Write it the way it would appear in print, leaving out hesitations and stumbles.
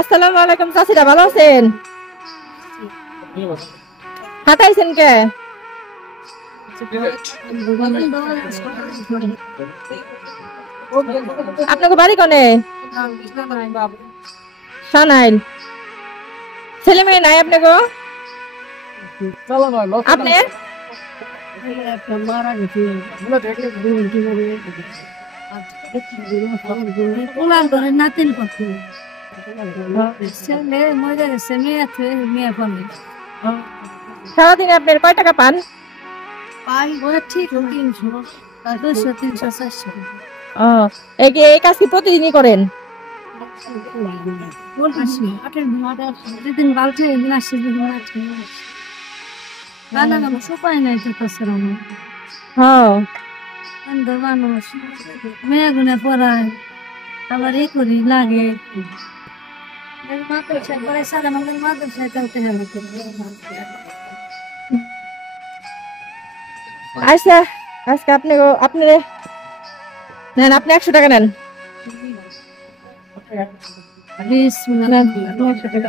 আসসালামু আলাইকুম চাচিরা, ভালো আছেন? হাঁটাইছেন কে? আপনাকে বাড়ি কোনে? সানাইল। ছেলে মেয়ে নাই আপনাকে? আপনি সারাদিনে আপনার কয় টাকা পান? এই কাজ কি প্রতিদিনই করেন? মেয়ে গুনে পড়ায় আবার এই করি লাগে আচ্ছা, আজকে আপনি নেন, আপনি 100 টাকা নেন। 100 টাকা